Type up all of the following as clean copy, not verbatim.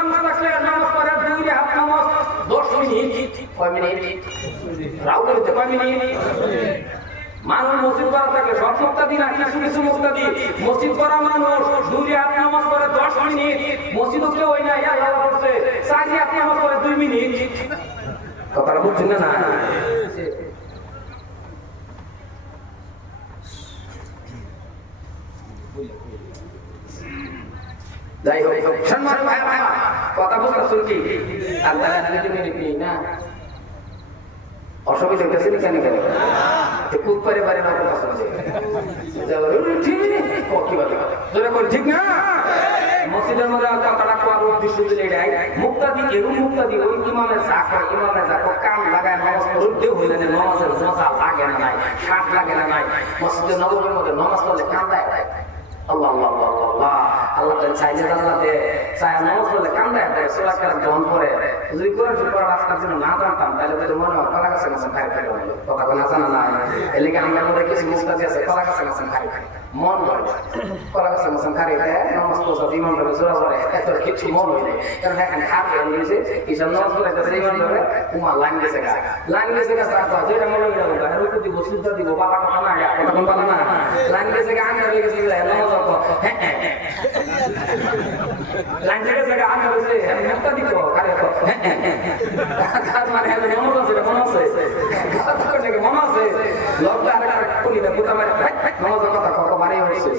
নামাজ আসলে নামাজ পড়ে 2 রাকাত নামাজ 10 মিনিট কয় মিনিট রাও করতে কয় মিনিট মানুষ মসজিদ করা থাকে সব মুক্তাদি না কিছু কিছু মুক্তাদি মসজিদ করা মানুষ 2 রাকাত নামাজ পড়ে 10 মিনিট মসজিদও কেউ হয় না আল্লাহ করছে 4 রাকাত নামাজ পড়ে 2 মিনিট কথাটা বুঝছেন না যাই হোক সম্মানিত ভাইরা কথা বলতে শুনছি আর তারা 2 মিনিট নেই না অসুবিধা হইতেছে না কেন কেন খুব পারে পারে না কথা শুনছে ঠিক কি বলে ঠিক না মসজিদের মধ্যে কথাটা কোয়ার উদ্দেশ্য দিলে এটাই মুক্তাদি এরকম মুক্তাদি ওই ইমামের জাকর কান লাগায় নামাজ পড়তে হইলে না নামাজের মজা লাগে না নাই স্বাদ লাগে না নাই মসজিদের নববীর মধ্যে নামাজ পড়লে কান্দায় আল্লাহ আল্লাহ আল্লাহ আল্লাহ আল্লাহ চাইলে জান্নাতে চায় নামাজ পড়লে কান্দায় সূরা কালাম যখন পড়ে যদি কোরআন শরীফ পড়ার আজকাল জন্য না জানতাম তাহলে বলে মনে হয় কলা গাছে গাছে খাই খাই কথা কোনো জানা না এর লেগে আমাদের মধ্যে কিছু মুস্তাদি আছে কলা গাছে গাছে খাই খাই মন ভরে কলা গাছে গাছে খাই খাই নামাজ পড়া ইমাম ধরে সূরা পড়ে এত কিছু মন হই নাই কারণ এখন খাবে হইছে কিসব নামাজ পড়ে কাছে ইমাম ধরে উমা লাইন গেছে তারপর যেটা মনে হই যাবে আর ওই দিব সুজা দিব বাবা কথা না কথা কোন পালা না লাইন গেছে আঙ্গা হয়ে গেছে নামাজ পড়ো লাইন গেছে আঙ্গা হইছে মুক্তাদি তো কারে তো মানে নামাজ আছে মনে আছে কথা করতে মনে আছে লোকটা আর কলিটা পুতা মারে নামাজ কথা কত বারে হইছে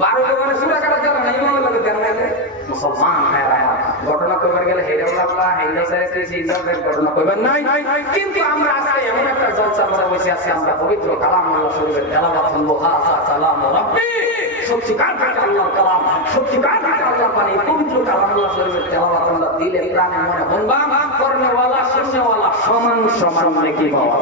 12 মানে সূরা কাটা জানা না ইমাম লাগে জানা না মুসলমান ভাইরা ঘটনা কইবার গেলে হেডাউল্লাহ হেডা সাইয়েসি ইনজাবের ঘটনা কইবার নাই কিন্তু আমরা আজকে এমন একটা জলসা করে বসে আছি আমরা পবিত্র কালাম আল্লাহ শরীফের তেলাওয়াত করব হাসা সালাম রাব্বি সত্যিকার আল্লাহর কালাম সত্যিকার আল্লাহর বাণী পবিত্র কালাম আল্লাহ শরীফের তেলাওয়াত আমরা দিলে প্রাণে মনে শুনবা করনেওয়ালা শুননেওয়ালা সমান সমান নেকি পাওয়া